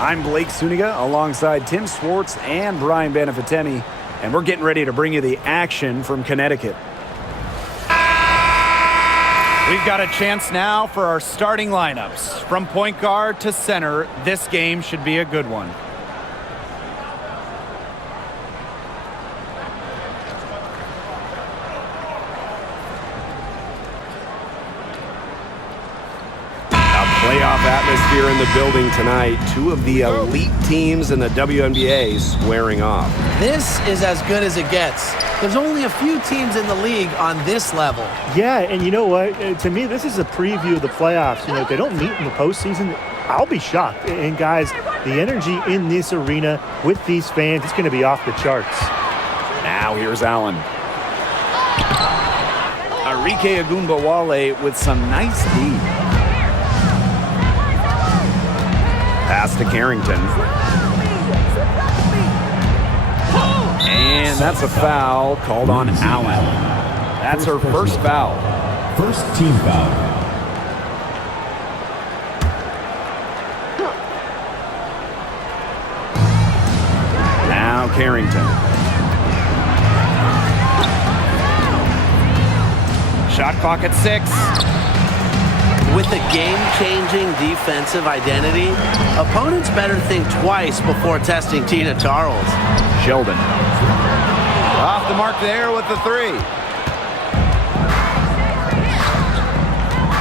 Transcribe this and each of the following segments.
I'm Blake Suniga alongside Tim Swartz and Brian Benefatemi, and we're getting ready to bring you the action from Connecticut. We've got a chance now for our starting lineups. From point guard to center, this game should be a good one. Playoff atmosphere in the building tonight. Two of the elite teams in the WNBA squaring off. This is as good as it gets. There's only a few teams in the league on this level. Yeah, and you know what? To me, this is a preview of the playoffs. You know, if they don't meet in the postseason, I'll be shocked. And guys, the energy in this arena with these fans, it's going to be off the charts. Now here's Allen. Arike Agumbawale with some nice D. Pass to Carrington. And that's a foul called on Allen. That's her first foul. First team foul. Now Carrington. Shot clock at 6. With a game-changing defensive identity, opponents better think twice before testing Tina Charles. Sheldon. Off the mark there with the 3.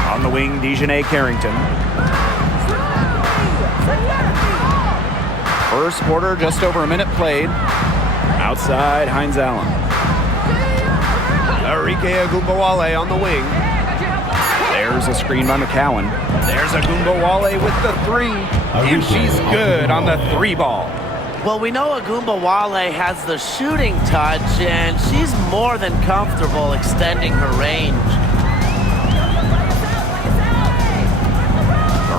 On the wing, Dejanay Carrington. First quarter, just over a minute played. Outside, Hines Allen. Arike Agumbawale on the wing. There's a screen by McCowan. There's Agumbawale with the 3. And she's good on the 3 ball. Well, we know Agumbawale has the shooting touch, and she's more than comfortable extending her range.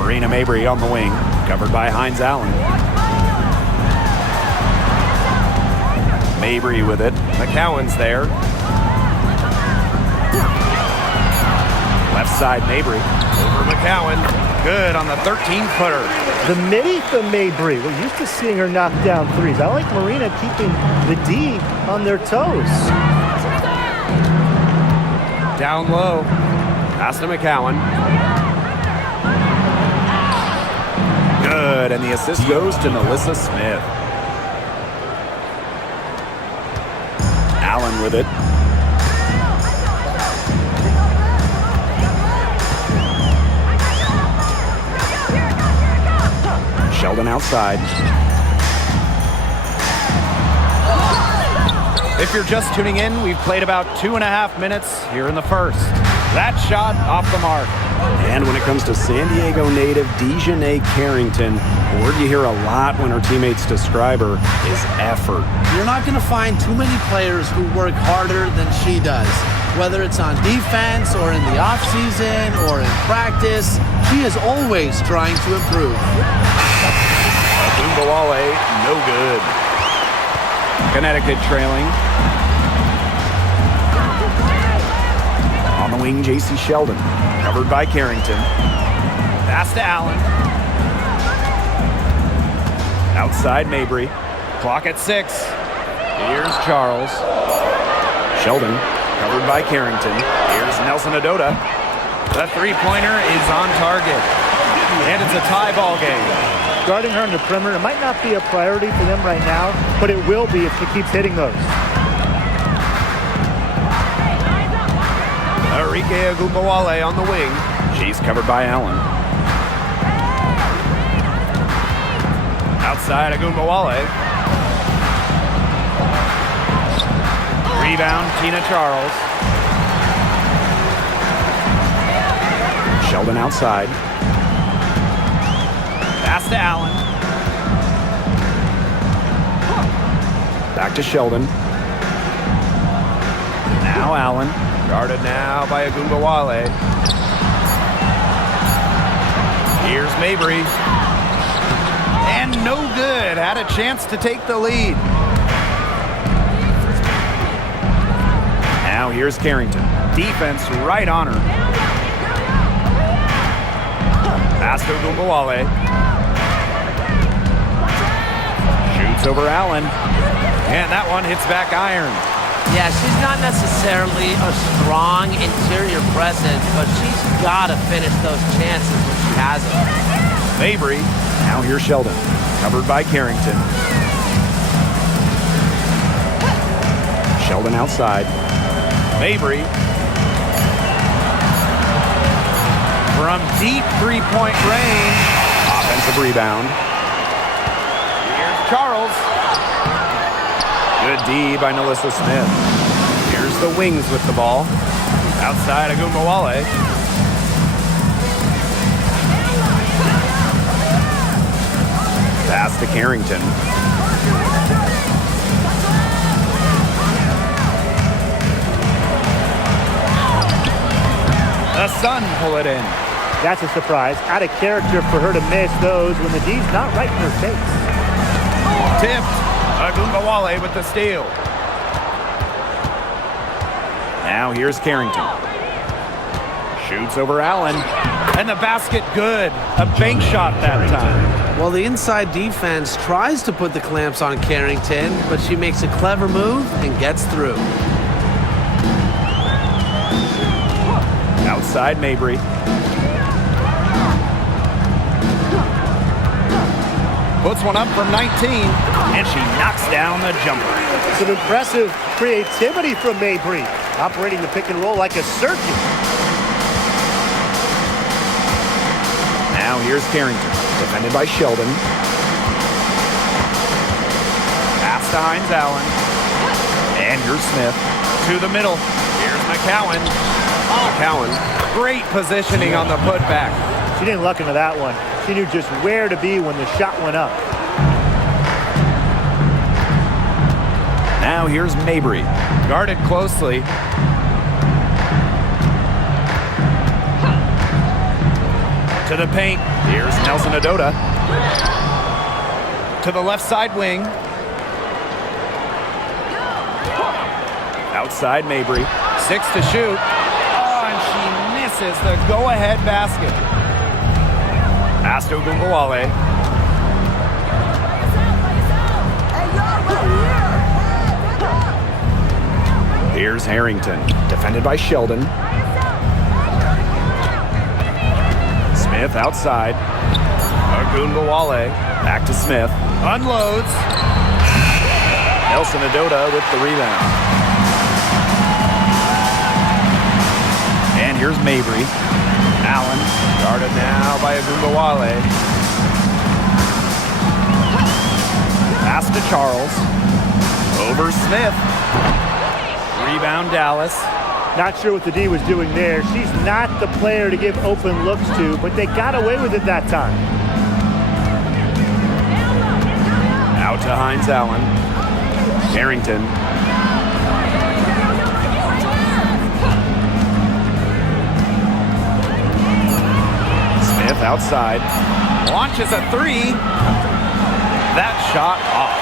Marina Mabry on the wing, covered by Hines Allen. Mabry with it. McCowan's there. Left side, Mabry. Over McCowan. Good on the 13-footer. The midi from Mabry. We're used to seeing her knock down threes. I like Marina keeping the D on their toes. Down low. Pass to McCowan. Good, and the assist goes to Melissa Smith. Allen with it. Sheldon outside. If you're just tuning in, we've played about 2.5 minutes here in the first. That shot off the mark. And when it comes to San Diego native Dejanay Carrington, a word you hear a lot when her teammates describe her is effort. You're not going to find too many players who work harder than she does. Whether it's on defense or in the offseason or in practice, she is always trying to improve. Agumbawale, no good. Connecticut trailing. On the wing, J.C. Sheldon, covered by Carrington. Pass to Allen. Outside, Mabry. Clock at 6. Here's Charles. Sheldon, covered by Carrington. Here's Nelson Adota. The 3-pointer is on target. And it's a tie ball game. Guarding her in the perimeter, it might not be a priority for them right now, but it will be if she keeps hitting those. Arike Agumbawale on the wing. She's covered by Allen. Outside Agumbawale. Rebound, Tina Charles. Sheldon outside. Pass to Allen. Back to Sheldon. Now Allen. Guarded now by Agumbawale. Here's Mabry. And no good. Had a chance to take the lead. Now here's Carrington. Defense right on her. Pass to Agumbawale. Shoots over Allen. And that one hits back iron. Yeah, she's not necessarily a strong interior presence, but she's got to finish those chances when she has them. Mabry. Now here's Sheldon. Covered by Carrington. Sheldon outside. Mabry. From deep three-point range. Offensive rebound. Here's Charles. Good D by Nalissa Smith. Here's the wings with the ball. Outside Agumbawale. Pass to Carrington. The Sun pull it in. That's a surprise. Out of character for her to miss those when the D's not right in her face. Tipped. Agumbawale with the steal. Now here's Carrington. Shoots over Allen. And the basket good. A bank shot that time. Well, the inside defense tries to put the clamps on Carrington, but she makes a clever move and gets through. Outside Mabry. Puts one up from 19. And she knocks down the jumper. Some impressive creativity from Mabry, operating the pick and roll like a surgeon. Now here's Carrington. Defended by Sheldon. Pass to Hines Allen. And here's Smith. To the middle. Here's McCowan. McCowan. Great positioning on the putback. She didn't luck into that one. She knew just where to be when the shot went up. Now here's Mabry. Guarded closely. To the paint. Here's Nelson Adota. To the left side wing. Outside Mabry. 6 to shoot. Oh, and she misses the go-ahead basket. Pass to Agumbawale. Here's Harrington. Defended by Sheldon. Smith outside. Agumbawale. Back to Smith. Unloads. Nelson Adota with the rebound. And here's Mabry. Allen. Guarded now by Agumbawale. Pass to Charles. Over Smith. Rebound Dallas. Not sure what the D was doing there. She's not the player to give open looks to, but they got away with it that time. Out to Hines Allen. Harrington. Smith outside. Launches a three. That shot off.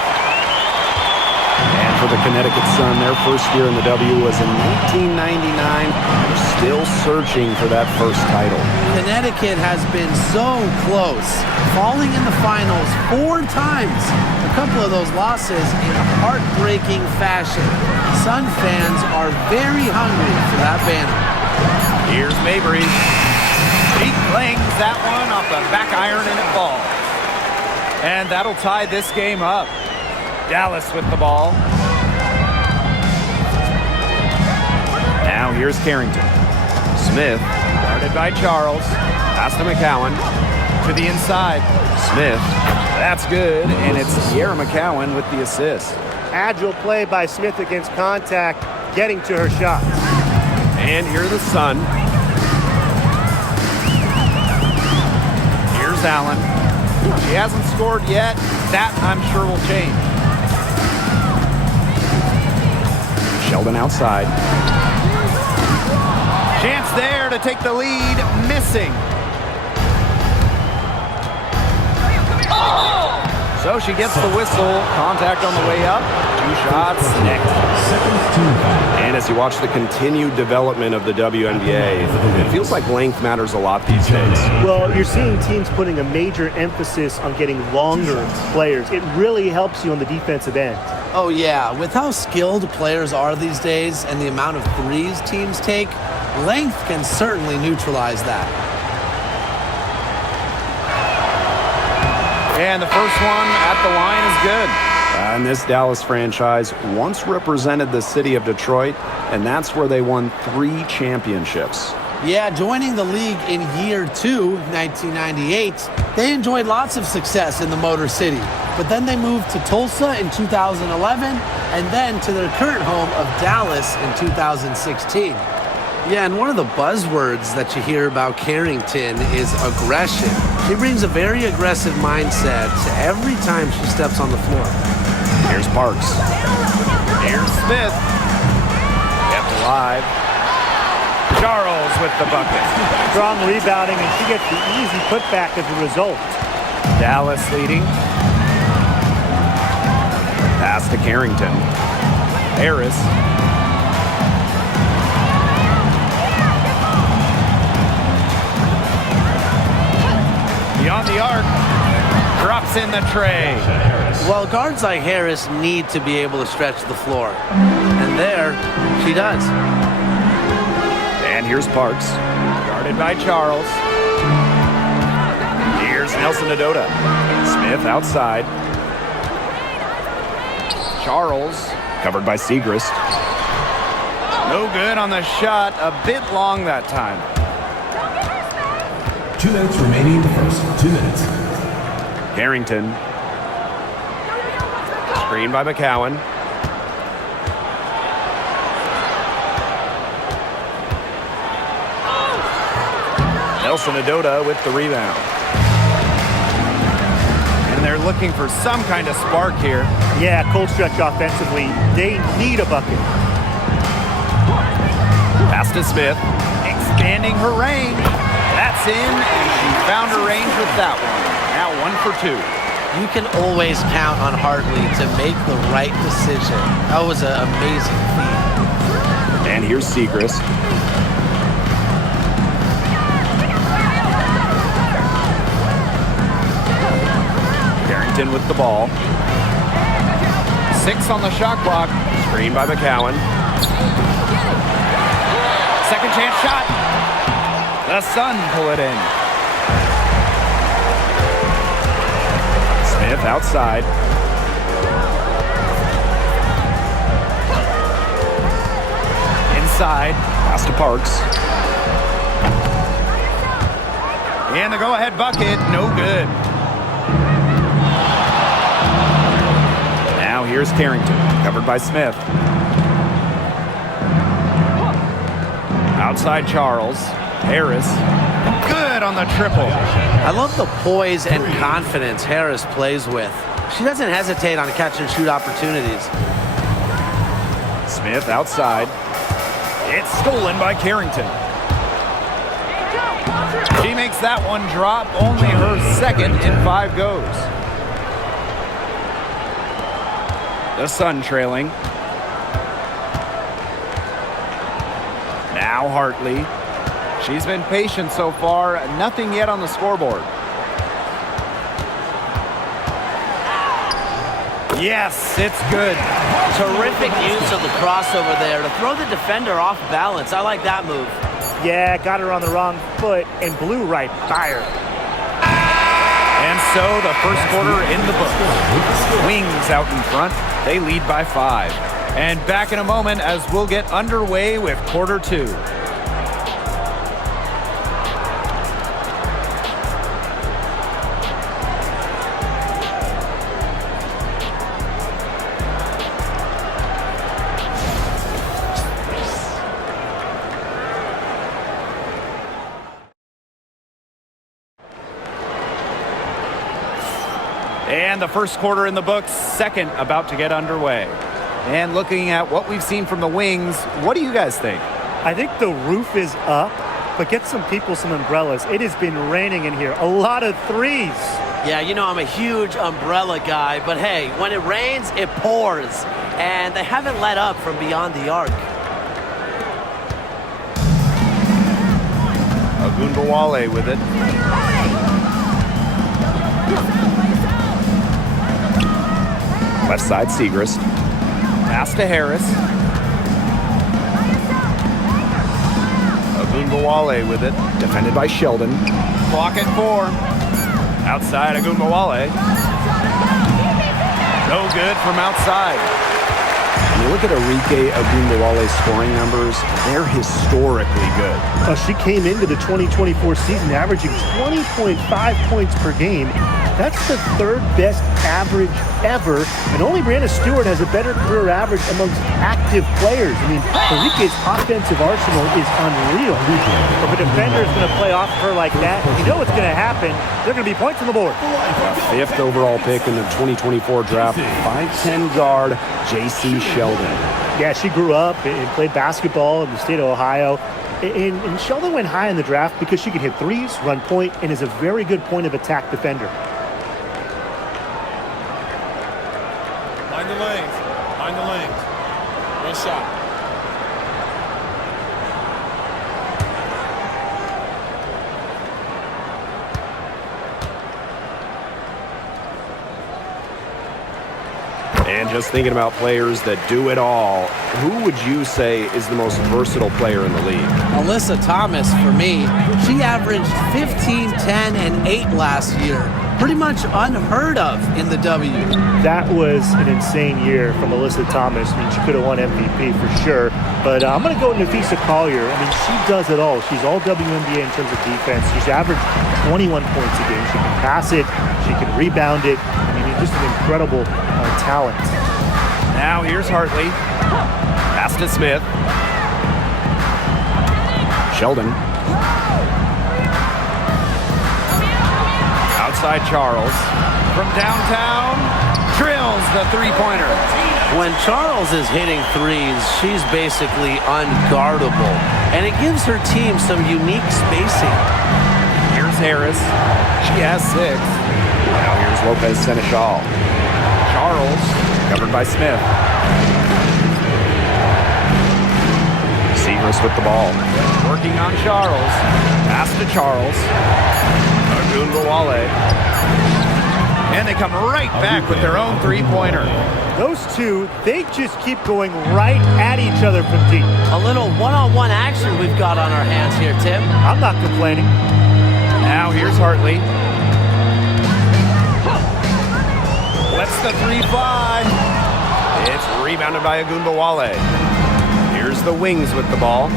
And for the Connecticut Sun, their first year in the W was in 1999. They're still searching for that first title. Connecticut has been so close, falling in the finals 4 times. A couple of those losses in heartbreaking fashion. Sun fans are very hungry for that banner. Here's Mabry. He clings that one off the back iron and it falls. And that'll tie this game up. Dallas with the ball. Now here's Carrington. Smith. Guarded by Charles. Pass to McCowan. To the inside. Smith. That's good. And it's Sierra McCowan with the assist. Agile play by Smith against contact, getting to her shots. And here are the Sun. Here's Allen. She hasn't scored yet. That, I'm sure, will change. Sheldon outside. Chance there to take the lead. Missing. So she gets the whistle. Contact on the way up. 2 shots next. Second team foul. And as you watch the continued development of the WNBA, it feels like length matters a lot these days. Well, you're seeing teams putting a major emphasis on getting longer players. It really helps you on the defensive end. Oh, yeah. With how skilled players are these days and the amount of threes teams take, length can certainly neutralize that. And the first one at the line is good. And this Dallas franchise once represented the city of Detroit, and that's where they won 3 championships. Yeah, joining the league in year 2, 1998, they enjoyed lots of success in the Motor City. But then they moved to Tulsa in 2011 and then to their current home of Dallas in 2016. Yeah, and one of the buzzwords that you hear about Carrington is aggression. She brings a very aggressive mindset to every time she steps on the floor. Here's Parks. Here's Smith. Kept alive. Charles with the bucket. Strong rebounding, and she gets the easy putback as a result. Dallas leading. Pass to Carrington. Harris. Beyond the arc. Drops in the tray. Well, guards like Harris need to be able to stretch the floor. And there, she does. And here's Parks. Guarded by Charles. Here's Nelson Adota. Smith outside. Charles. Covered by Segrist. No good on the shot. A bit long that time. 2 minutes remaining in the first. 2 minutes. Carrington. Screen by McCowan. Nelson Adota with the rebound. And they're looking for some kind of spark here. Yeah, cold stretch offensively. They need a bucket. Pass to Smith. Expanding her range. That's in, and she found her range with that one. Now 1 for 2. You can always count on Hartley to make the right decision. That was an amazing feat. And here's Segrist. Carrington with the ball. 6 on the shot clock. Screen by McCowan. Second chance shot. The Sun pull it in. Smith outside. Inside. Pass to Parks. And the go-ahead bucket, no good. Now here's Carrington. Covered by Smith. Outside Charles. Harris. Good on the triple. I love the poise and confidence Harris plays with. She doesn't hesitate on catch and shoot opportunities. Smith outside. It's stolen by Carrington. She makes that one drop, only her second in 5 goes. The Sun trailing. Now Hartley. She's been patient so far, nothing yet on the scoreboard. Yes, it's good. Terrific use of the crossover there to throw the defender off balance. I like that move. Yeah, got her on the wrong foot and blew right by her. And so the first quarter in the books. Wings out in front. They lead by 5. And back in a moment as we'll get underway with quarter 2. And the first quarter in the books, second about to get underway. And looking at what we've seen from the Wings, what do you guys think? I think the roof is up, but get some people some umbrellas. It has been raining in here. A lot of threes. Yeah, you know I'm a huge umbrella guy, but hey, when it rains, it pours. And they haven't let up from beyond the arc. Ogunbowale with it. Left side, Segrist. Pass to Harris. Ogunbowale with it. Defended by Sheldon. Clock at 4. Outside Ogunbowale. No good from outside. When you look at Arike Ogunbowale's scoring numbers, they're historically good. She came into the 2024 season averaging 20.5 points per game. That's the third best average ever, and only Brianna Stewart has a better career average amongst active players. I mean, Arike's offensive arsenal is unreal. If a defender is going to play off her like that, you know what's going to happen. There are going to be points on the board. 5th overall pick in the 2024 draft, 5'10" guard, J.C. Sheldon. Yeah, she grew up and played basketball in the state of Ohio. And Sheldon went high in the draft because she could hit threes, run point, and is a very good point of attack defender. Mind the lanes. Mind the lanes. One shot. And just thinking about players that do it all, who would you say is the most versatile player in the league? Alyssa Thomas, for me, she averaged 15, 10, and 8 last year. Pretty much unheard of in the W. That was an insane year from Alyssa Thomas. I mean, she could have won MVP for sure. But I'm going to go with Nafisa Collier. I mean, she does it all. She's all WNBA in terms of defense. She's averaged 21 points a game. She can pass it. She can rebound it. I mean, just an incredible talent. Now here's Hartley. Pass to Smith. Sheldon. Outside Charles. From downtown, drills the three-pointer. When Charles is hitting threes, she's basically unguardable. And it gives her team some unique spacing. Here's Harris. She has 6. Now here's Lopez Seneschal. Charles, covered by Smith. Segrist with the ball. Working on Charles. Pass to Charles. Ogunbowale. And they come right back with their own three-pointer. Those two, they just keep going right at each other from deep. A little one-on-one action we've got on our hands here, Tim. I'm not complaining. Now here's Hartley. Lets the 3 fly. It's rebounded by Ogunbowale. Here's the Wings with the ball.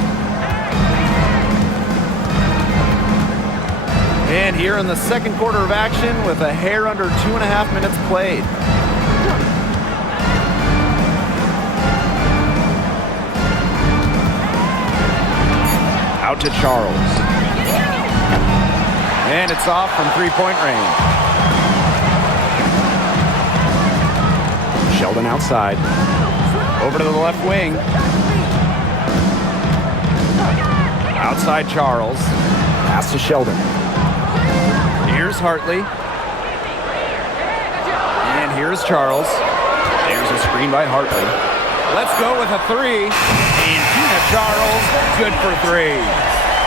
And here in the second quarter of action with a hair under 2.5 minutes played. Out to Charles. And it's off from three-point range. Sheldon outside. Over to the left wing. Outside Charles. Pass to Sheldon. Here's Hartley. And here's Charles. There's a screen by Hartley. Let's go with a 3. And Tina Charles, good for 3.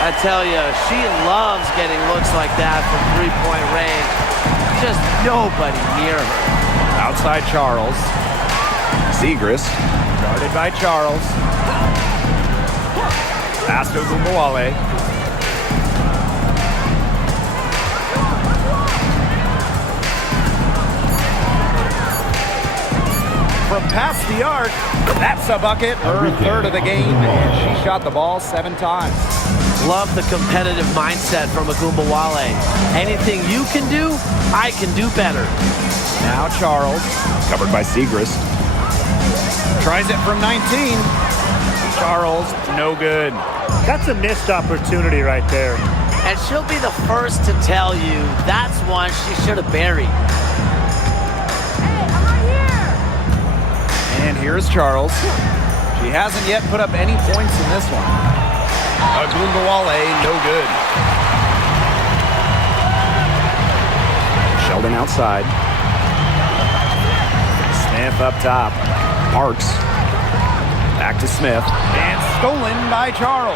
I tell you, she loves getting looks like that from three-point range. Just nobody near her. Outside Charles. Segrist. Guarded by Charles. Pass to Ogunbowale. From past the arc, that's a bucket. Her third of the game, and she shot the ball 7 times. Love the competitive mindset from Ogunbowale. Anything you can do, I can do better. Now Charles. Covered by Segrist. Tries it from 19. Charles, no good. That's a missed opportunity right there. And she'll be the first to tell you that's one she should have buried. And here's Charles. She hasn't yet put up any points in this one. Ogunbowale, no good. Weldon outside. Smith up top. Parks. Back to Smith. And stolen by Charles.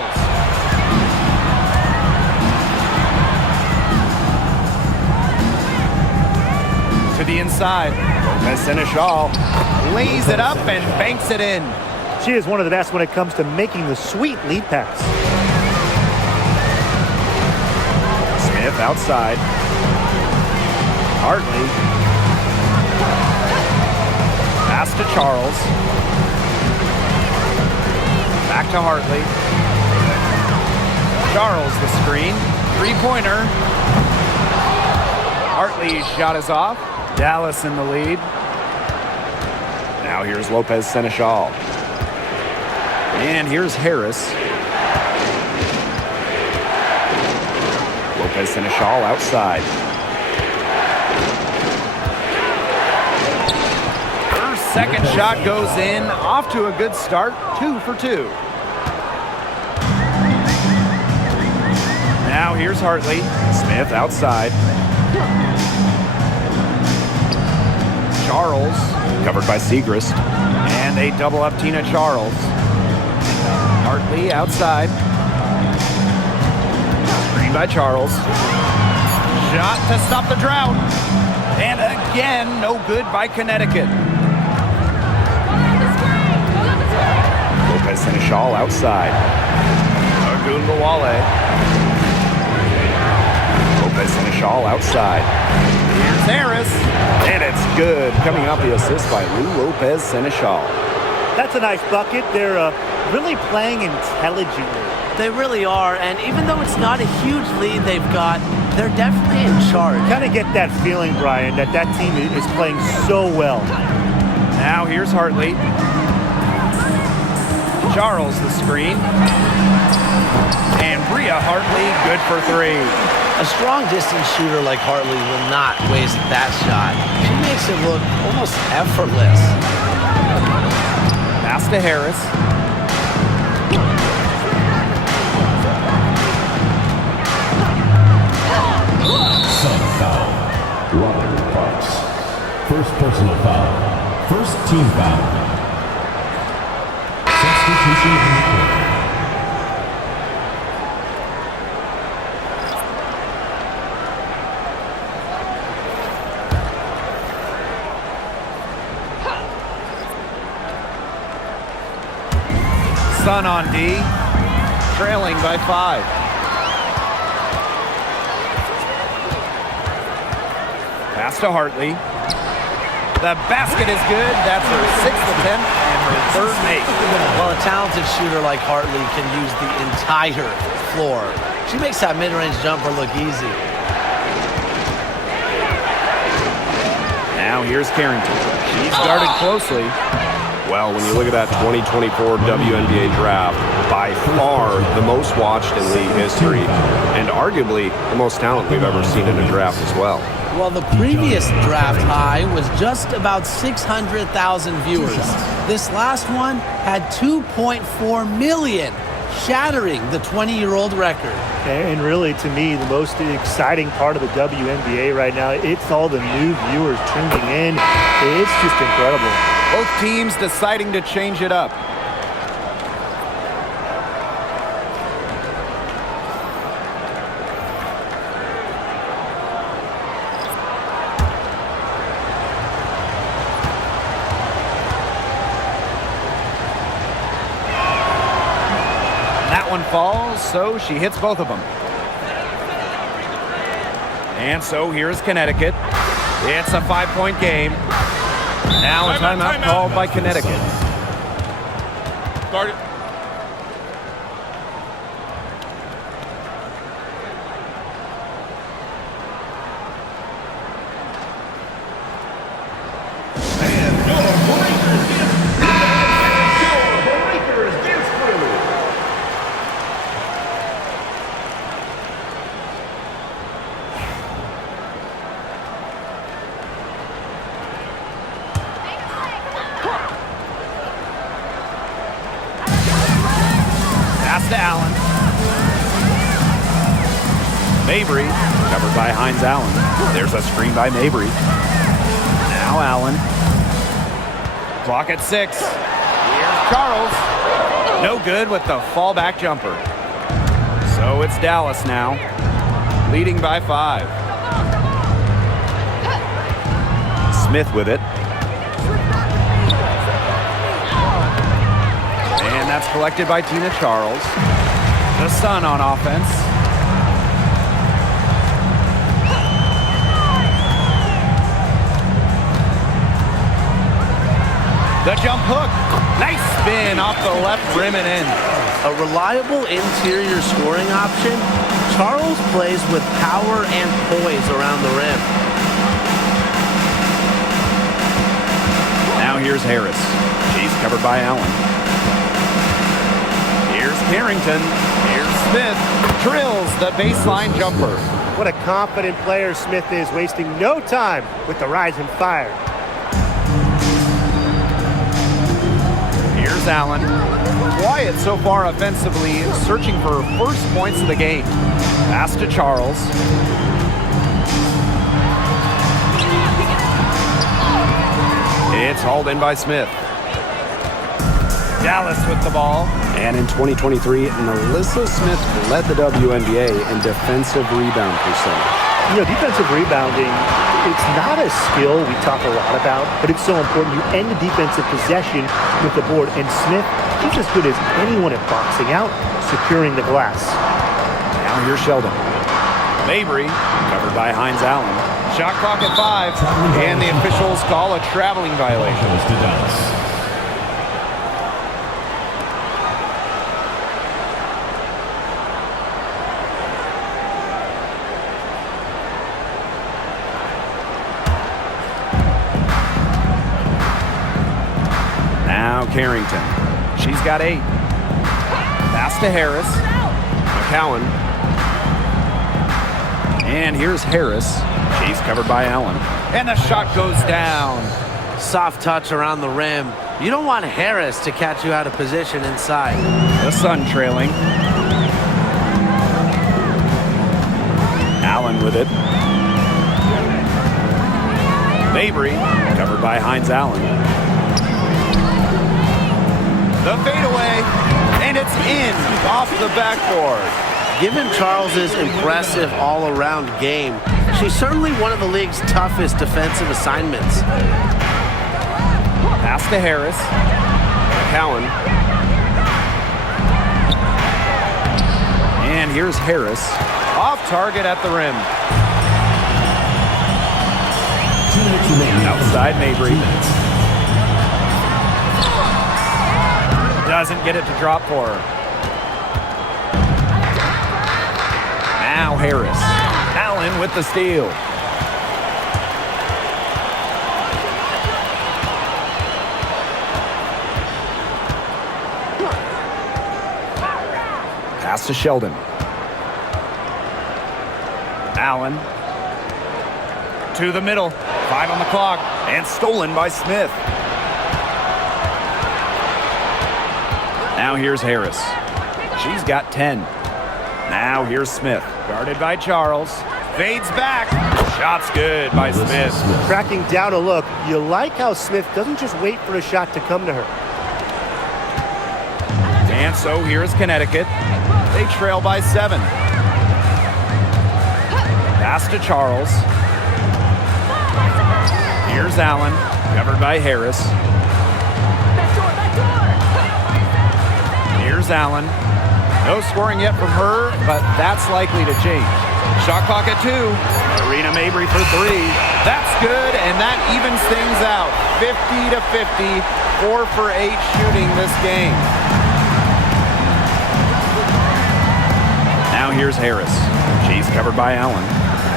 To the inside. Lopez Seneschal. Lays it up and banks it in. She is one of the best when it comes to making the sweet lead pass. Smith outside. Hartley. Pass to Charles. Back to Hartley. Charles the screen. Three-pointer. Hartley's shot is off. Dallas in the lead. Now here's Lopez Seneschal. And here's Harris. Lopez Seneschal outside. Her second shot goes in. Off to a good start. 2 for 2. Now here's Hartley. Smith outside. Charles. Covered by Segrist. And they double up Tina Charles. Hartley outside. Screen by Charles. Shot to stop the drought. And again, no good by Connecticut. Lopez Seneschal outside. Agunbawale. Lopez Seneschal outside. Here's Harris. And it's good. Coming off the assist by Lou Lopez Seneschal. That's a nice bucket. They're really playing intelligently. They really are, and even though it's not a huge lead they've got, they're definitely in charge. Kind of get that feeling, Brian, that that team is playing so well. Now here's Hartley. Charles the screen. And Bria Hartley good for 3. A strong distance shooter like Hartley will not waste that shot. She makes it look almost effortless. Pass to Harris. Son foul. Robin Parks. First personal foul. First team foul. Substitution in the court. Sun on D, trailing by 5. Pass to Hartley. The basket is good. That's her 6th attempt and her 3rd make. Well, a talented shooter like Hartley can use the entire floor. She makes that mid-range jumper look easy. Now here's Carrington. She's guarded closely. Well, when you look at that 2024 WNBA draft, by far the most watched in league history, and arguably the most talent we've ever seen in a draft as well. Well, the previous draft high was just about 600,000 viewers. This last one had 2.4 million, shattering the 20-year-old record. And really, to me, the most exciting part of the WNBA right now, it's all the new viewers tuning in. It's just incredible. Both teams deciding to change it up. That one falls, so she hits both of them. And so here's Connecticut. It's a 5-point game. Now a timeout called by Connecticut. Start it. To Allen. Mabry Covered by Hines Allen. There's a screen by Mabry. Now Allen. Clock at 6. Here's Charles. No good with the fallback jumper. So it's Dallas now, leading by 5. Smith with it. And that's collected by Tina Charles. The Sun on offense. The jump hook. Nice spin off the left rim and in. A reliable interior scoring option, Charles plays with power and poise around the rim. Now here's Harris. She's covered by Allen. Here's Carrington. Here's Smith. Drills the baseline jumper. What a confident player Smith is, wasting no time with the rising fire. Here's Allen. Quiet so far offensively, searching for first points of the game. Pass to Charles. It's hauled in by Smith. Dallas with the ball. And in 2023, Melissa Smith led the WNBA in defensive rebound percentage. You know, defensive rebounding, it's not a skill we talk a lot about, but it's so important. You end the defensive possession with the board. And Smith, she's as good as anyone at boxing out, securing the glass. Now here's Sheldon. Mabry, covered by Hines Allen. Shot clock at 5, and the officials call a traveling violation. Goes to Dallas. Now Carrington. She's got 8. Pass to Harris. McCowan. And here's Harris. She's covered by Allen. And the shot goes down. Soft touch around the rim. You don't want Harris to catch you out of position inside. The Sun trailing. Allen with it. Mabry, covered by Hines Allen. The fadeaway, and it's in off the backboard. Given Charles's impressive all-around game, she's certainly one of the league's toughest defensive assignments. Pass to Harris. McCowan. And here's Harris. Off target at the rim. 2 minutes remaining. Outside Mabry. Doesn't get it to drop for her. Now Harris. Allen with the steal. Pass to Sheldon. Allen. To the middle. 5 on the clock. And stolen by Smith. Now here's Harris. She's got 10. Now here's Smith. Guarded by Charles. Fades back. Shot's good by Smith. Tracking down a look, you like how Smith doesn't just wait for a shot to come to her. And so here's Connecticut. They trail by 7. Pass to Charles. Here's Allen. Covered by Harris. Here's Allen. No scoring yet from her, but that's likely to change. Shot clock at 2. Marina Mabry for 3. That's good, and that evens things out. 50 to 50. 4 for 8 shooting this game. Now here's Harris. She's covered by Allen.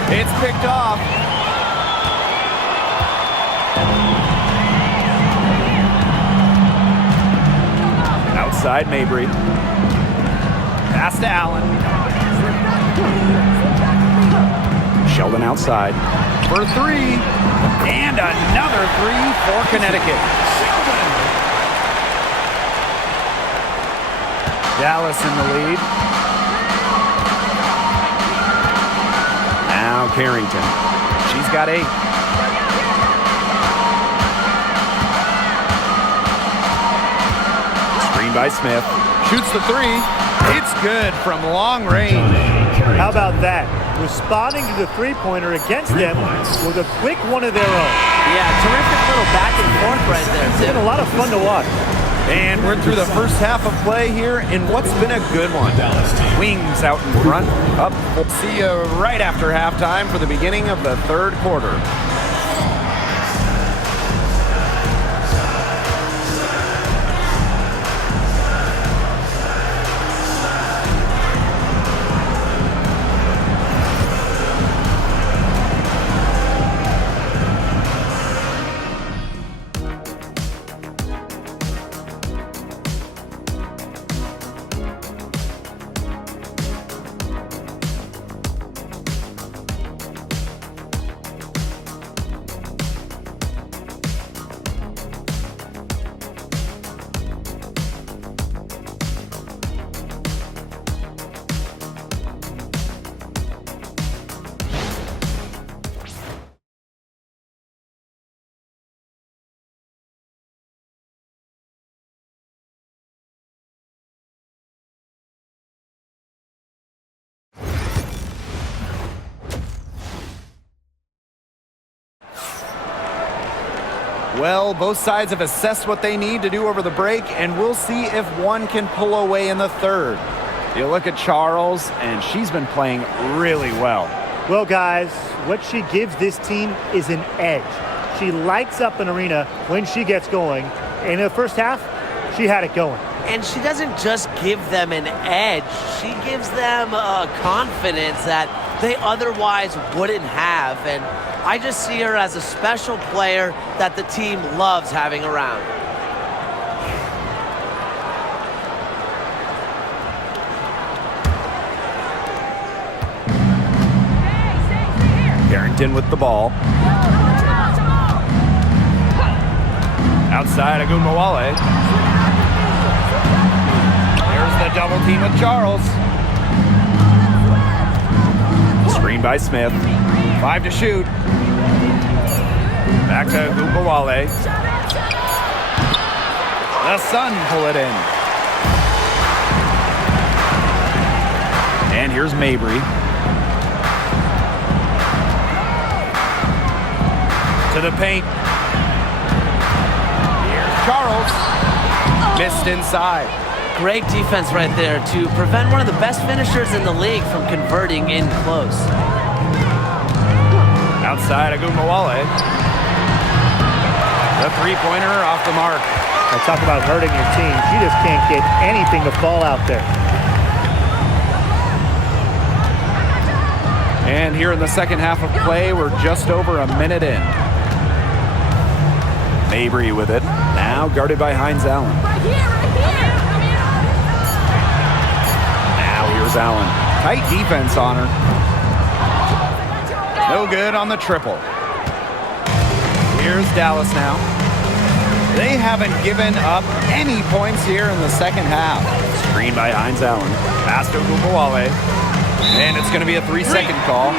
It's picked off. Outside Mabry. Pass to Allen. Sheldon outside for 3. And another 3 for Connecticut. Dallas in the lead. Now Carrington. She's got 8. Screen by Smith. Shoots the 3. It's good from long range. How about that? Responding to the three-pointer against them with a quick one of their own. Yeah, terrific little back and forth right there, It's Tim. been a lot of fun to watch. And we're through the first half of play here in what's been a good one. Wings out in front. Up. We'll see you right after halftime for the beginning of the third quarter. Well, both sides have assessed what they need to do over the break, and we'll see if one can pull away in the third. You look at Charles, and she's been playing really well. Well, guys, what she gives this team is an edge. She lights up an arena when she gets going. In the first half, she had it going. And she doesn't just give them an edge. She gives them a confidence that they otherwise wouldn't have. And I just see her as a special player that the team loves having around. Carrington with the ball. Outside of Gumawale. There's the double team with Charles. Screen by Smith. 5 to shoot. Back to Gumawale. The Sun pull it in. And here's Mabry. To the paint. Here's Charles. Missed inside. Great defense right there to prevent one of the best finishers in the league from converting in close. Outside of Gumawale. The three-pointer off the mark. I talk about hurting your team. She just can't get anything to fall out there. And here in the second half of play, we're just over a minute in. Mabry with it. Now guarded by Hines Allen. Now here's Allen. Tight defense on her. No good on the triple. Here's Dallas now. They haven't given up any points here in the second half. Screen by Hines Allen. Pass to Gumawale. And it's going to be a 3-second call.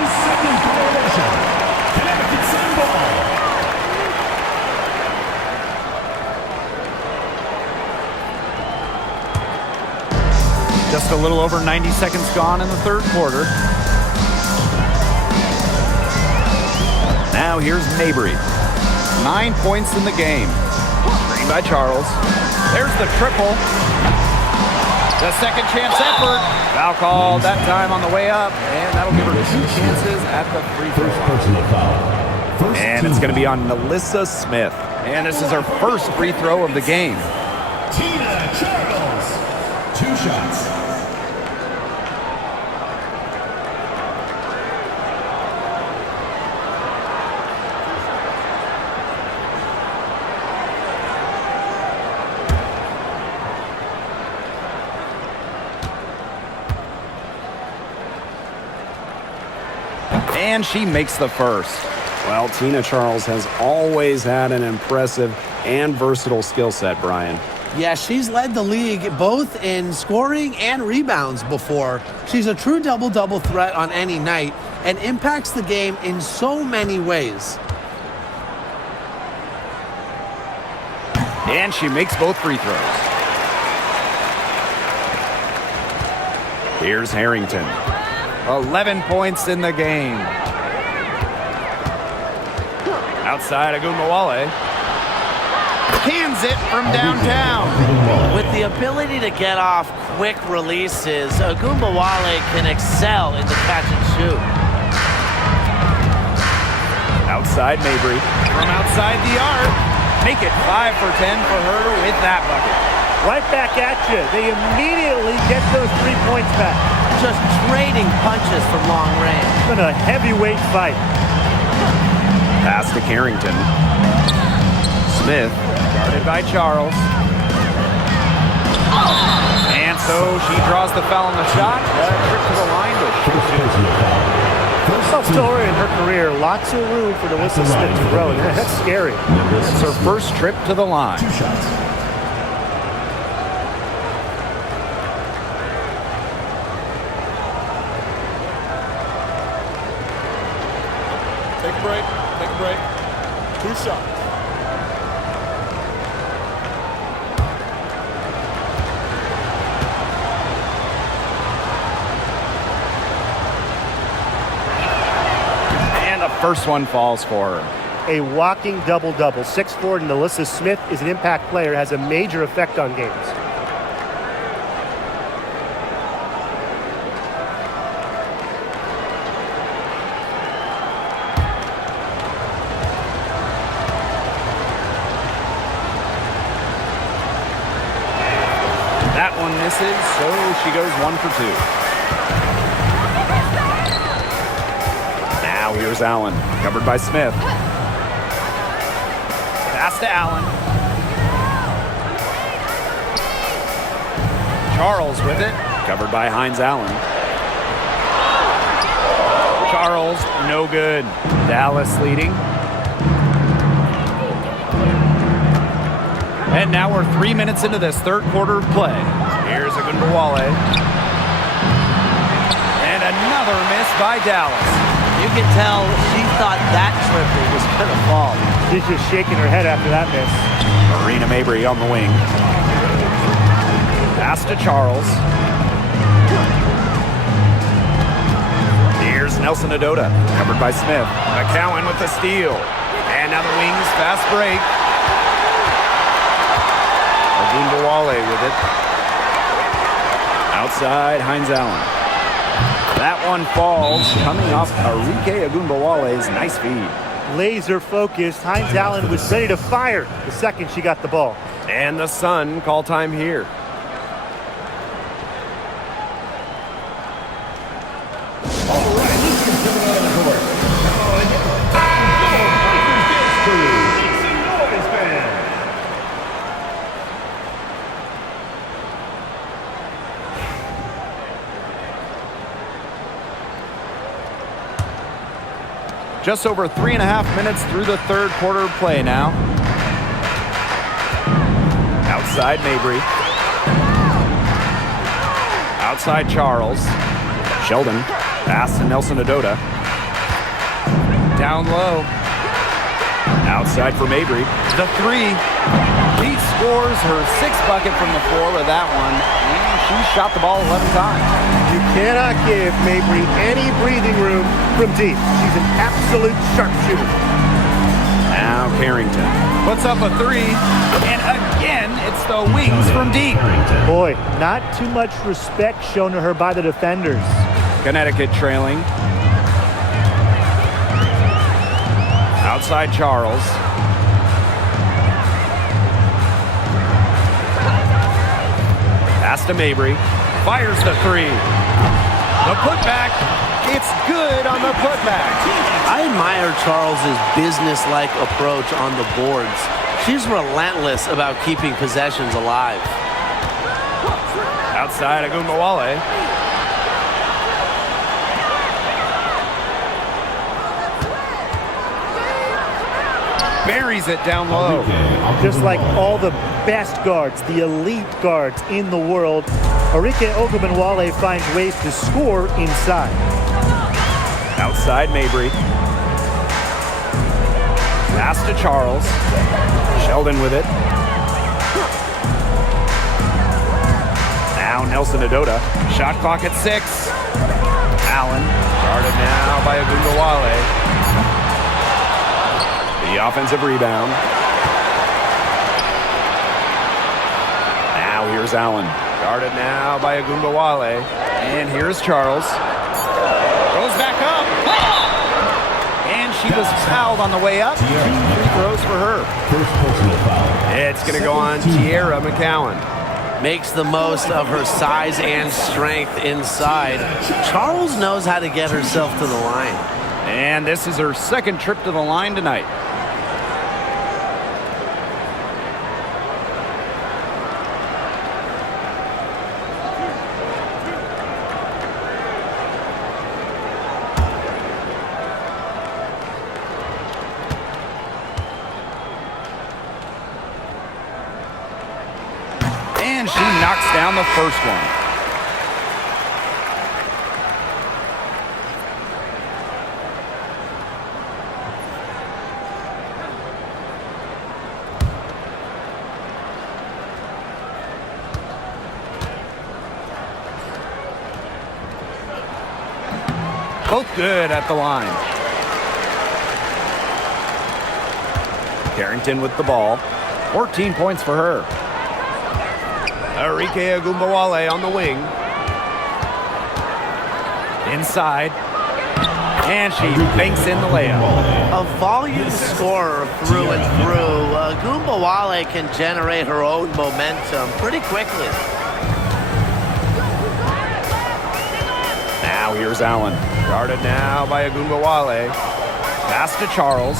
Just a little over 90 seconds gone in the third quarter. Now here's Mabry. 9 points in the game. Screen by Charles. There's the triple. The second chance effort. Foul called that time on the way up. And that'll give her 2 chances at the free throw line. And it's going to be on Melissa Smith. And this is her first free throw of the game. Tina Charles. 2 shots. And she makes the first. Well, Tina Charles has always had an impressive and versatile skill set, Brian. Yeah, she's led the league both in scoring and rebounds before. She's a true double-double threat on any night, and impacts the game in so many ways. And she makes both free throws. Here's Harrington. 11 points in the game. Outside, Agumbawale. Cans it from downtown. With the ability to get off quick releases, Agumbawale can excel in the catch and shoot. Outside, Mabry. From outside the arc. Make it 5 for 10 for her with that bucket. Right back at you. They immediately get those 3 points back. Just trading punches from long range. It's been a heavyweight fight. Pass to Carrington. Smith, guarded by Charles. And so she draws the foul on the shot. Trip to the line to shoot. First story in her career, lots of room for Delissa Smith to grow, and that's scary. It's her first trip to the line. 2 shots. Take a break. Take a break. 2 shots. And the first one falls for her. A walking double-double. 6'4" Delissa Smith is an impact player, has a major effect on games. That one misses, so she goes 1 for 2. Now here's Allen, covered by Smith. Pass to Allen. Charles with it, covered by Hines Allen. Charles, no good. Dallas leading. And now we're 3 minutes into this third quarter of play. Here's Agumbawale. And another miss by Dallas. You can tell she thought that triple was going to fall. She's just shaking her head after that miss. Marina Mabry on the wing. Pass to Charles. Here's Nelson Adota, covered by Smith. McCowan with the steal. And now the wings, fast break. Agumbawale with it. Outside, Hines Allen. That one falls, coming off Arike Agumbawale's nice feed. Laser focused. Hines Allen was ready to fire the second she got the ball. And the Sun call time here. All right, let's get coming on the court. Make some noise, man. Just over 3.5 minutes through the third quarter of play now. Outside Mabry. Outside Charles. Sheldon. Pass to Nelson Adota. Down low. Outside for Mabry. The three. She scores her 6th bucket from the floor with that one. And she shot the ball 11 times. You cannot give Mabry any breathing room from deep. She's an absolute sharpshooter. Now Carrington puts up a 3, and again, it's the wings from deep. Boy, not too much respect shown to her by the defenders. Connecticut trailing. Outside Charles. Pass to Mabry. Fires the 3. The putback. It's good on the putback. I admire Charles's business-like approach on the boards. She's relentless about keeping possessions alive. Outside Agumbawale. Buries it down low. Just like all the best guards, the elite guards in the world, Arike Ogunbowale finds ways to score inside. Outside Mabry. Pass to Charles. Sheldon with it. Now Nelson Adota. Shot clock at 6. Allen. Guarded now by Agungawale. The offensive rebound. Now here's Allen. Guarded now by Agungawale. And here's Charles. Goes back up. And she was fouled on the way up. 2 free throws for her. First personal foul. It's going to go on Tierra McCowan. Makes the most of her size and strength inside. Charles knows how to get herself to the line. And this is her second trip to the line tonight. And she knocks down the first one. Both good at the line. Carrington with the ball. 14 points for her. Arike Agumbawale on the wing. Inside. And she banks in the layup. A volume scorer through and through. Agumbawale can generate her own momentum pretty quickly. Now here's Allen. Guarded now by Agumbawale. Pass to Charles.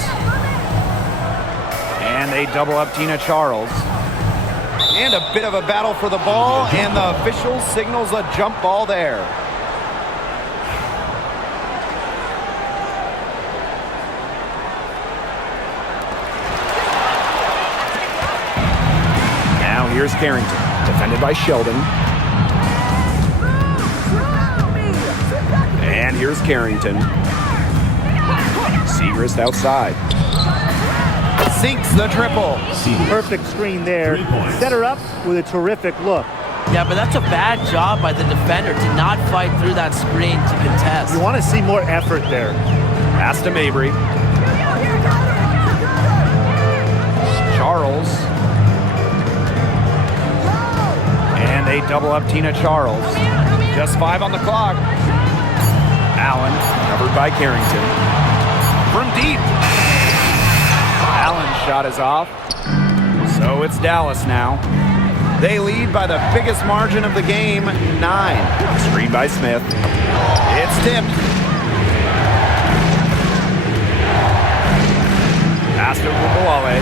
And they double up Tina Charles. And a bit of a battle for the ball, and the official signals a jump ball there. Now here's Carrington, defended by Sheldon. And here's Carrington. Segrist outside. Sinks the triple. Perfect screen there. Set her up with a terrific look. Yeah, but that's a bad job by the defender to not fight through that screen to contest. You want to see more effort there. Pass to Mabry. Charles. And they double up Tina Charles. Just 5 on the clock. Allen, covered by Carrington. From deep. Allen's shot is off. So it's Dallas now. They lead by the biggest margin of the game, 9. Screen by Smith. It's tipped. Pass to Agumbawale.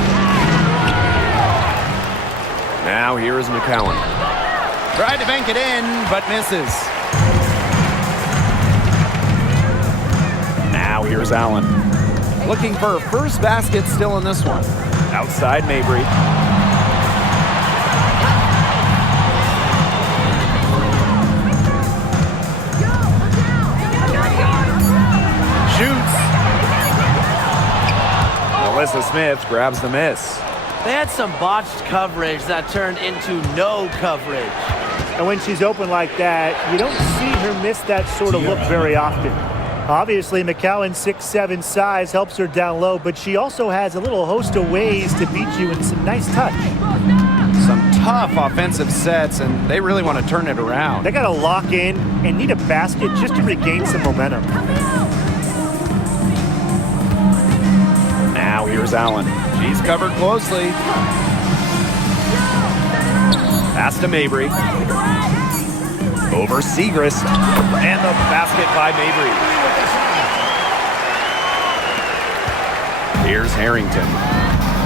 Now here is McCowan. Tried to bank it in, but misses. Now here's Allen. Looking for her first basket still in this one. Outside Mabry. Shoots. Melissa Smith grabs the miss. They had some botched coverage that turned into no coverage. And when she's open like that, you don't see her miss that sort of look very often. Obviously, McCowan's 6'7" size helps her down low, but she also has a little host of ways to beat you in some nice touch. Some tough offensive sets, and they really want to turn it around. They got to lock in and need a basket just to regain some momentum. Now here's Allen. She's covered closely. Pass to Mabry. Over Segrist. And the basket by Mabry. Here's Harrington.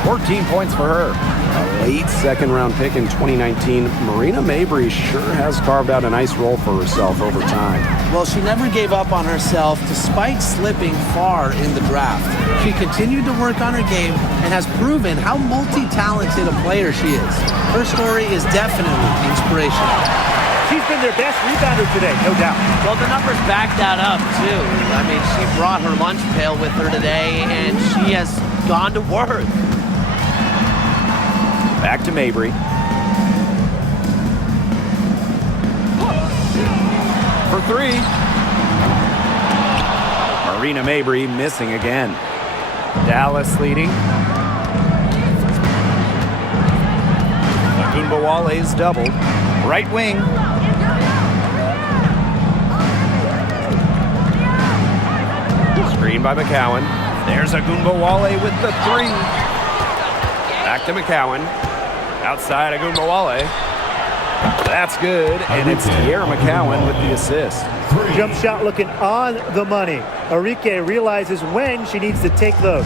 14 points for her. A late second-round pick in 2019, Marina Mabry sure has carved out a nice role for herself over time. Well, she never gave up on herself despite slipping far in the draft. She continued to work on her game and has proven how multi-talented a player she is. Her story is definitely inspirational. she's been their best rebounder today, no doubt. Well, the numbers back that up, too. I mean, she brought her lunch pail with her today, and she has gone to work. Back to Mabry. For three. Marina Mabry missing again. Dallas leading. Agunbowale's doubled. Right wing. Screen by McCowan. There's Agunbowale with the three. Back to McCowan. Outside Agunbowale. That's good, and it's Tierra McCowan with the assist. Jump shot looking on the money. Enrique realizes when she needs to take those.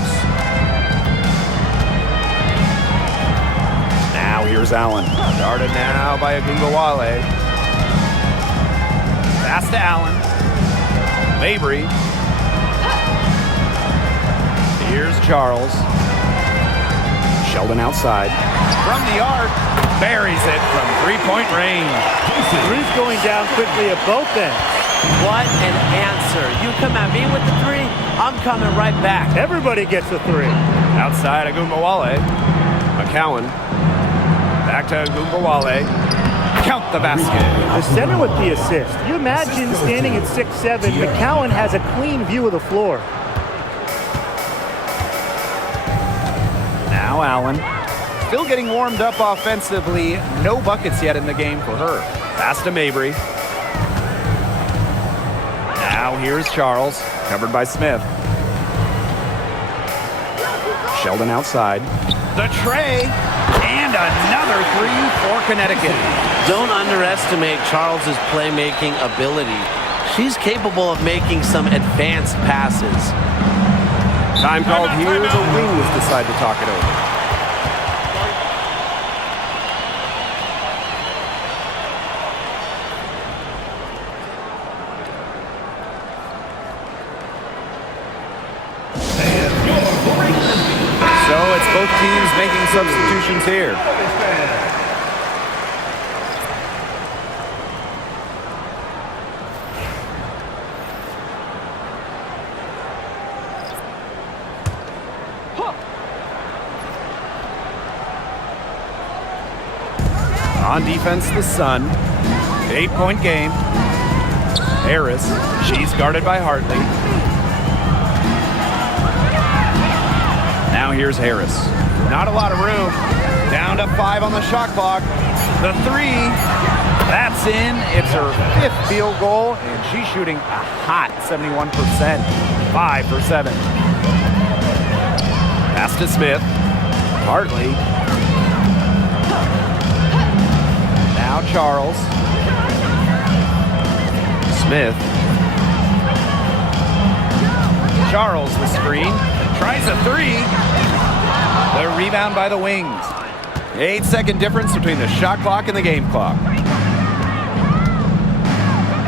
Now here's Allen. Guarded now by Agunbowale. Pass to Allen. Mabry. Here's Charles. Sheldon outside. From the arc, buries it from three-point range. Three's going down quickly at both ends. What an answer. You come at me with the three, I'm coming right back. Everybody gets a three. Outside Agunbowale. McCowan. Back to Agunbowale. Count the basket. The center with the assist. You imagine standing at 6'7", McCowan has a clean view of the floor. Now Allen. Still getting warmed up offensively. No buckets yet in the game for her. Pass to Mabry. Now here's Charles. Covered by Smith. Sheldon outside. The tray. And another three for Connecticut. Don't underestimate Charles's playmaking ability. She's capable of making some advanced passes. Time called here. The Wings decide to talk it over. So it's both teams making substitutions here. On defense, the Sun. 8-point game. Harris, she's guarded by Hartley. Now here's Harris. Not a lot of room. Down to 5 on the shot clock. The three, that's in. It's her 5th field goal, and she's shooting a hot 71%. 5 for 7. Pass to Smith. Hartley. Now Charles. Smith. Charles the screen. Tries a three. The rebound by the Wings. 8-second difference between the shot clock and the game clock.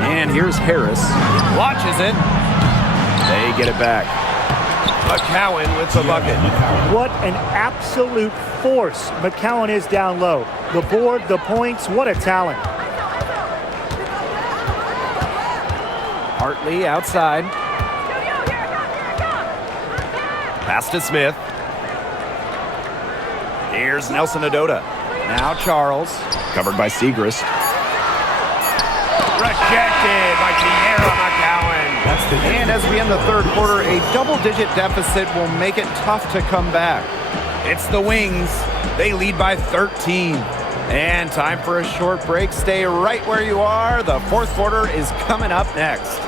And here's Harris. Launches it. They get it back. McCowan with the bucket. What an absolute force McCowan is down low. The board, the points, what a talent. Hartley outside. Pass to Smith. Here's Nelson Adota. Now Charles. Covered by Segrist. Rejected by Tierra McCowan. And as we end the third quarter, a double-digit deficit will make it tough to come back. It's the Wings. They lead by 13. And time for a short break. Stay right where you are. The fourth quarter is coming up next.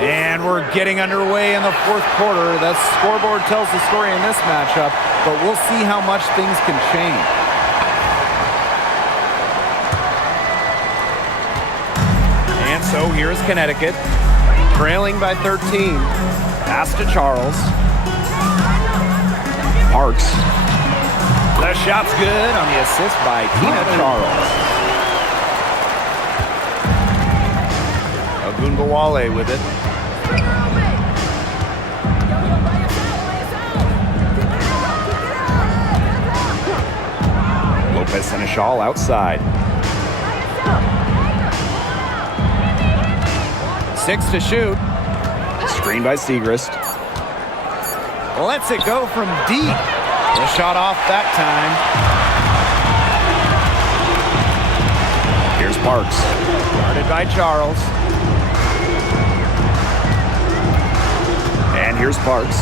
And we're getting underway in the fourth quarter. The scoreboard tells the story in this matchup, but we'll see how much things can change. And so here's Connecticut, trailing by 13. Pass to Charles. Parks. The shot's good on the assist by Tina Charles. Nbawale with it. Lopez Seneschal outside. 6 to shoot. Screen by Segrist. Lets it go from deep. The shot off that time. Here's Parks. Guarded by Charles. And here's Parks.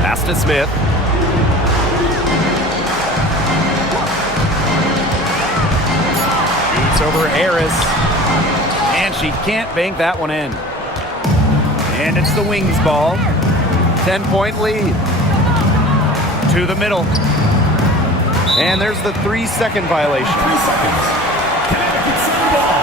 Pass to Smith. Shoots over Harris. And she can't bank that one in. And it's the Wings ball. 10-point lead. To the middle. And there's the 3-second violation. 3 seconds. Connecticut City ball.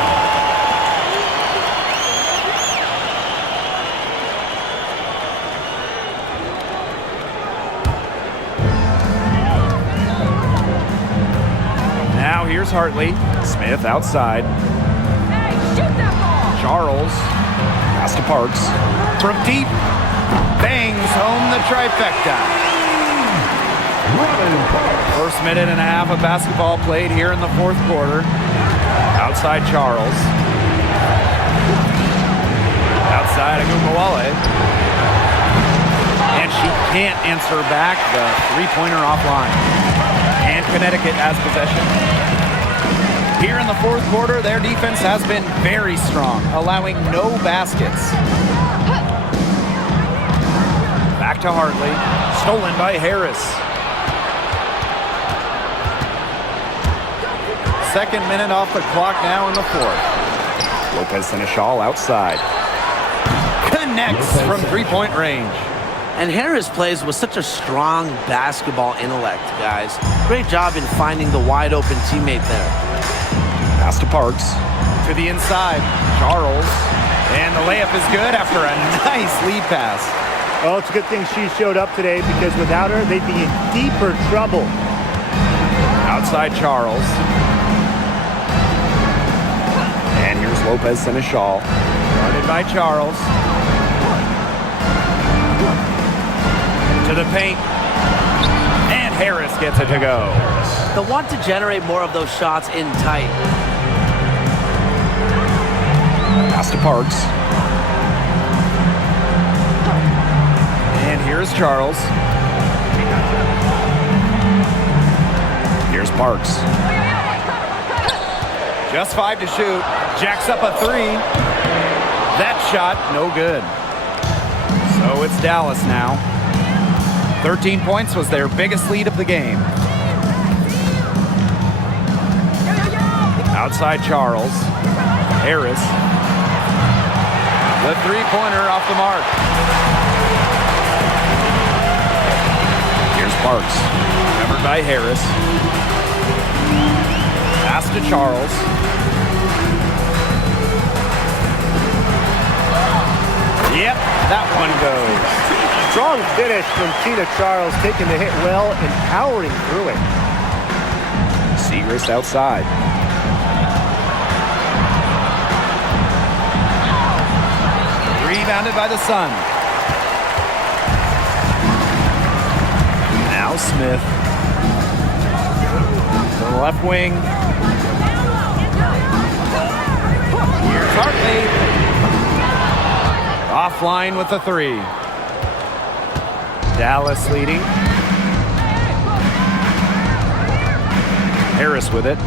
Now here's Hartley. Smith outside. Hey, shoot that ball! Charles. Pass to Parks. From deep. Bangs home the trifecta. First minute and a half of basketball played here in the fourth quarter. Outside Charles. Outside Nbawale. And she can't answer back the three-pointer offline. And Connecticut has possession. Here in the fourth quarter, their defense has been very strong, allowing no baskets. Back to Hartley. Stolen by Harris. Second minute off the clock now in the fourth. Lopez Seneschal outside. Connects from three-point range. And Harris plays with such a strong basketball intellect, guys. Great job in finding the wide open teammate there. Pass to Parks. To the inside. Charles. And the layup is good after a nice lead pass. Oh, it's a good thing she showed up today because without her, they'd be in deeper trouble. Outside Charles. And here's Lopez Seneschal. Guarded by Charles. To the paint. And Harris gets it to go. They'll want to generate more of those shots in tight. Pass to Parks. And here's Charles. Here's Parks. Just 5 to shoot. Jacks up a 3. That shot, no good. So it's Dallas now. 13 points was their biggest lead of the game. Outside Charles. Harris. The three-pointer off the mark. Here's Parks. Covered by Harris. Pass to Charles. Yep, that one goes. Strong finish from Tina Charles, taking the hit well and powering through it. Segrist outside. Rebounded by the Sun. Now Smith. To the left wing. Here's Hartley. Offline with the 3. Dallas leading. Harris with it.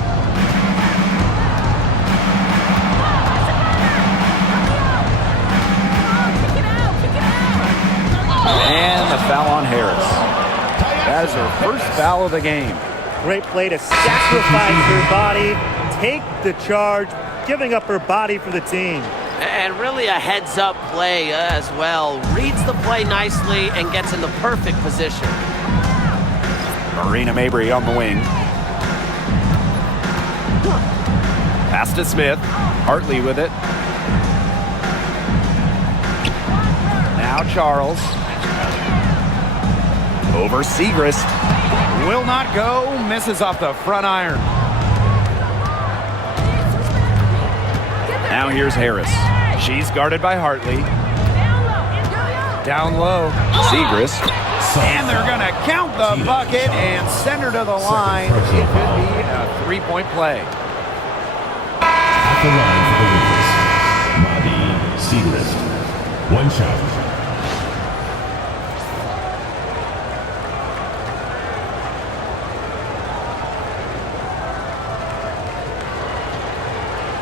And the foul on Harris. That is her first foul of the game. Great play to sacrifice her body, take the charge, giving up her body for the team. And really a heads-up play as well. Reads the play nicely and gets in the perfect position. Marina Mabry on the wing. Pass to Smith. Hartley with it. Now Charles. Over Segrist. Will not go. Misses off the front iron. Now here's Harris. She's guarded by Hartley. Down low. Segrist. And they're going to count the bucket and send her to the line. It could be a three-point play. At the line for the Winners, Maddie Segrist. One shot.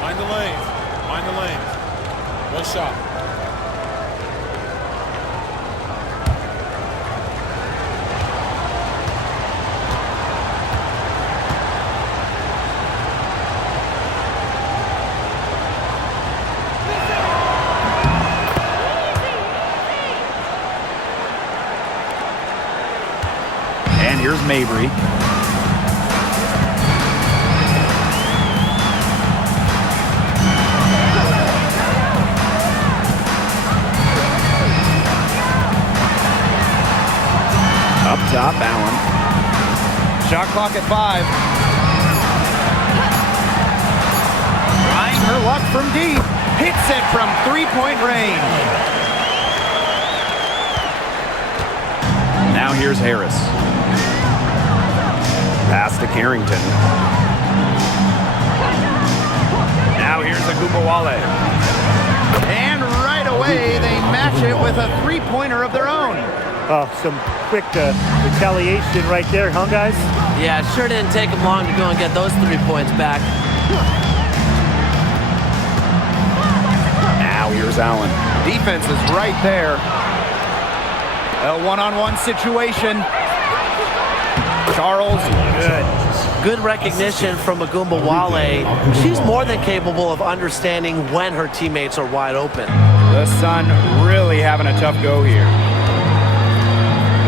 Mind the lanes. Mind the lanes. One shot. And here's Mabry. Up top, Allen. Shot clock at 5. Trying her luck from deep. Hits it from three-point range. Now here's Harris. Pass to Carrington. Now here's Agubawale. And right away, they match it with a three-pointer of their own. Oh, some quick retaliation right there, huh, guys? Yeah, it sure didn't take them long to go and get those 3 points back. Now here's Allen. Defense is right there. A one-on-one situation. Charles, good. Good recognition from Agubawale. She's more than capable of understanding when her teammates are wide open. The Sun really having a tough go here.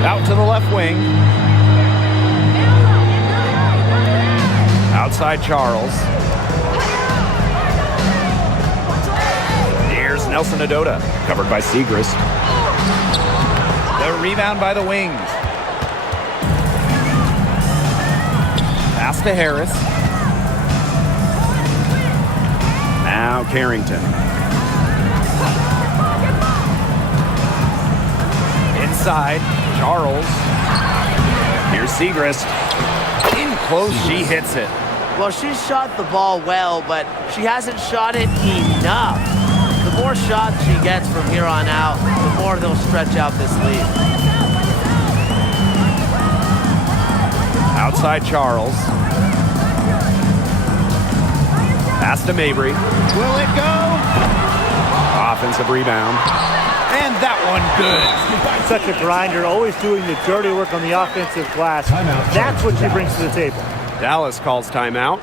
Out to the left wing. Outside Charles. Here's Nelson Adota, covered by Segrist. The rebound by the wings. Pass to Harris. Now Carrington. Inside, Charles. Here's Segrist. In close, she hits it. Well, she shot the ball well, but she hasn't shot it enough. The more shots she gets from here on out, the more they'll stretch out this lead. Outside Charles. Pass to Mabry. Will it go? Offensive rebound. And that one good. Such a grinder, always doing the dirty work on the offensive glass. That's what she brings to the table. Dallas calls timeout.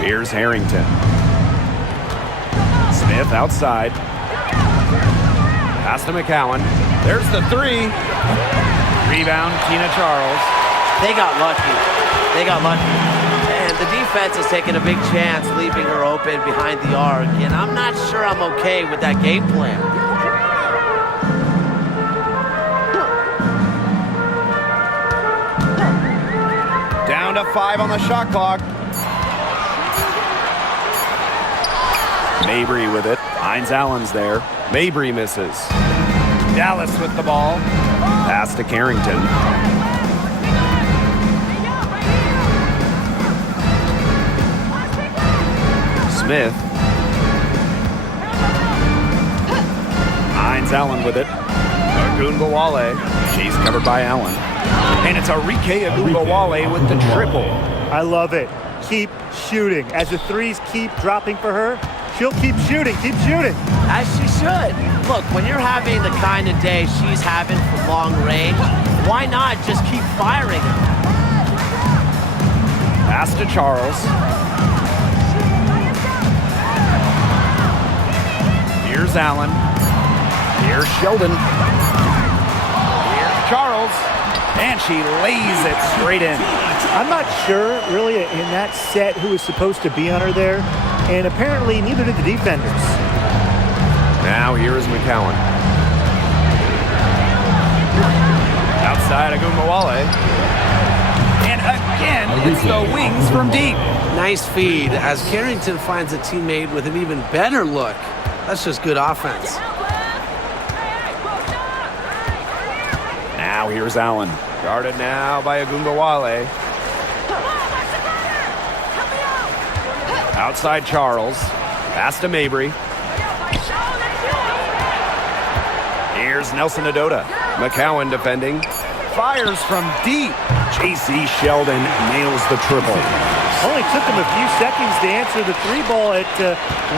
Here's Harrington. Smith outside. Pass to McCowan. There's the three. Rebound, Tina Charles. They got lucky. They got lucky. And the defense is taking a big chance, leaving her open behind the arc. And I'm not sure I'm okay with that game plan. Down to 5 on the shot clock. Mabry with it. Hines Allen's there. Mabry misses. Dallas with the ball. Pass to Carrington. Smith. Hines Allen with it. Agubawale. She's covered by Allen. And it's Arike Agubawale with the triple. I love it. Keep shooting. As the threes keep dropping for her, she'll keep shooting, keep shooting. As she should. Look, when you're having the kind of day she's having from long range, why not just keep firing it? Pass to Charles. Here's Allen. Here's Sheldon. Here's Charles. And she lays it straight in. I'm not sure, really, in that set who was supposed to be on her there, and apparently neither did the defenders. Now here is McCowan. Outside Agumbawale. And again, it's the wings from deep. Nice feed as Carrington finds a teammate with an even better look. That's just good offense. Now here's Allen. Guarded now by Agumbawale. Outside Charles. Pass to Mabry. Here's Nelson Adota. McCowan defending. Fires from deep. J.C. Sheldon nails the triple. Only took them a few seconds to answer the three ball at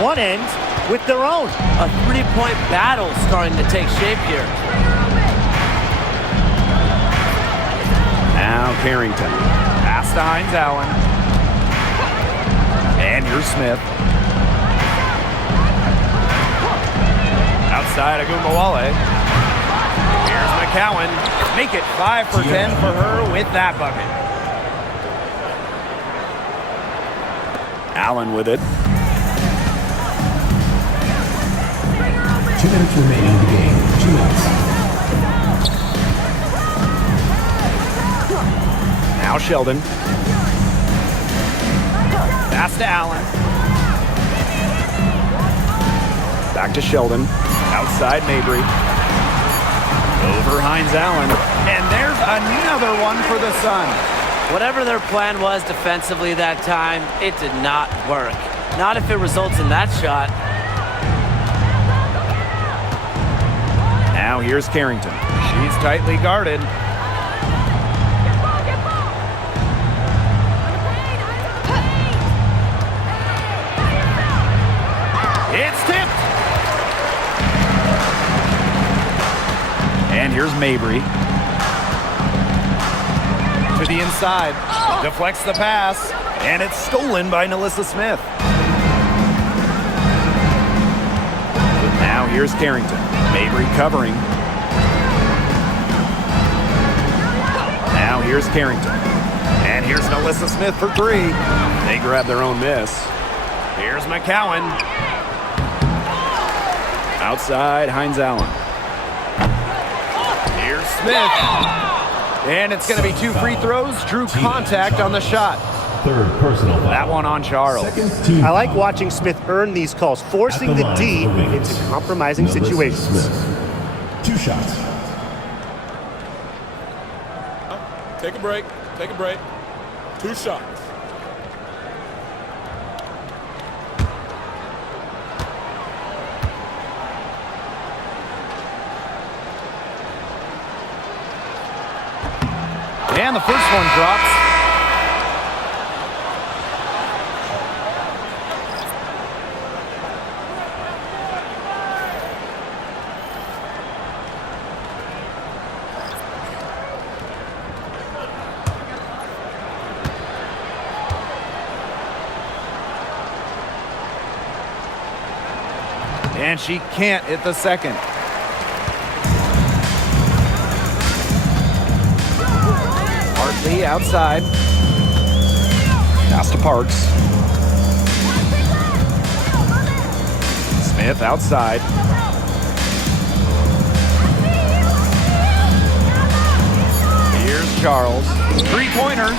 one end with their own. A three-point battle starting to take shape here. Now Carrington. Pass to Hines Allen. And here's Smith. Outside Agumbawale. Here's McCowan. Make it 5 for 10 for her with that bucket. Allen with it. 2 minutes remaining in the game. 2 minutes. Now Sheldon. Pass to Allen. Back to Sheldon. Outside Mabry. Over Hines Allen. And there's another one for the Sun. Whatever their plan was defensively that time, it did not work. Not if it results in that shot. Now here's Carrington. She's tightly guarded. It's tipped. And here's Mabry. To the inside. Deflects the pass. And it's stolen by Nalissa Smith. Now here's Carrington. Mabry covering. Now here's Carrington. And here's Nalissa Smith for 3. They grab their own miss. Here's McCowan. Outside, Hines Allen. Here's Smith. And it's going to be 2 free throws. Drew contact on the shot. Third personal foul. That one on Charles. Second team. I like watching Smith earn these calls, forcing the D into compromising Nalissa situations. Smith. 2 shots. Take a break. Take a break. 2 shots. And the first one drops. And she can't hit the second. Hartley outside. Pass to Parks. Smith outside. Here's Charles. 3-pointer.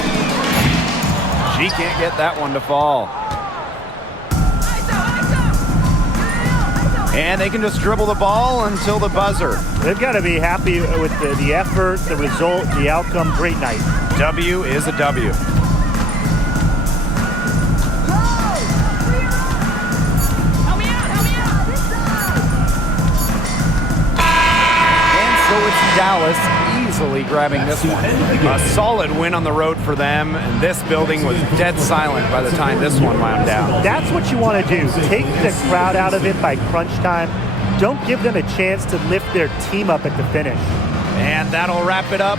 She can't get that one to fall. And they can just dribble the ball until the buzzer. They've got to be happy with the effort, the result, the outcome. Great night. W is a W. And so it's Dallas easily grabbing this one. A solid win on the road for them, and this building was dead silent by the time this one wound down. That's what you want to do. Take the crowd out of it by crunch time. Don't give them a chance to lift their team up at the finish. And that'll wrap it up